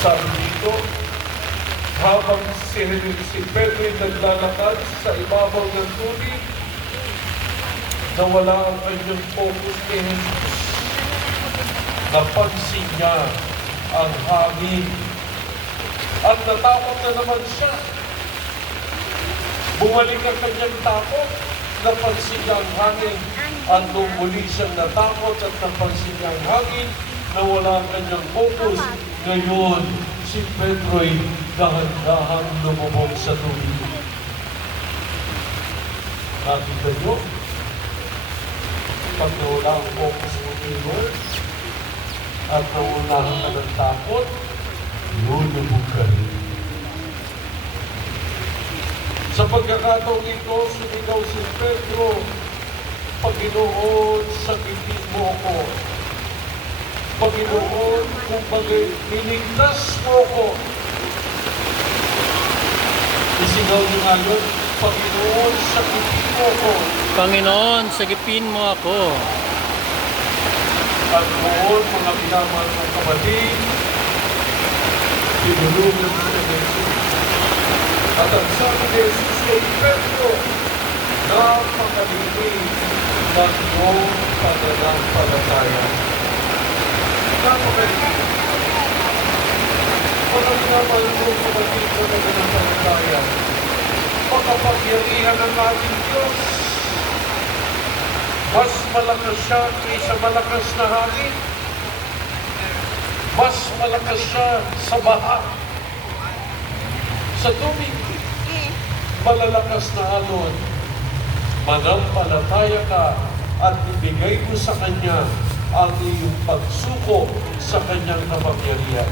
Sabi dito, habang si Pedro'y naglalakad sa ibabaw ng tubig, nawala ang kanyang focus kay Jesus. Napansin niya ang hangin at natakot na naman siya. Bumalik ang kanyang takot, napansin niya ang hangin at nung muli siyang natakot at napansin niya ang hangin, nawala ang kanyang focus. Ngayon, si Pedro'y dahan-dahang lumubog sa tubig. Nakita niyo, pag nawala ang focus mo kay Lord at nawala ka ng takot, lulubog ka rin. Sa pagkakataong ito, sumigaw si Pedro, Panginoon, sagitin mo ako. Panginoon, kung bagay, minigtas mo ako. Isigaw niyo nga yun, Panginoon, sagitin mo ako. Panginoon, sagipin mo ako. At noon, mga minamahal ng kapatid, tinulungan sa Jesus. At ang sabi ni Jesus kay Pedro, napakalimuin ng iyong pananampalataya. Napakalimuin. Mga minamahal ng kapatid na pananampalataya, makapagyarihan ng ating Diyos. Mas malakas siya kaysa malakas na hangin. Mas malakas siya sa baha. Sa tubig, malalakas na alon. Manampalataya ka at ibigay mo sa Kanya ang iyong pagsuko sa Kanyang kapangyarihan.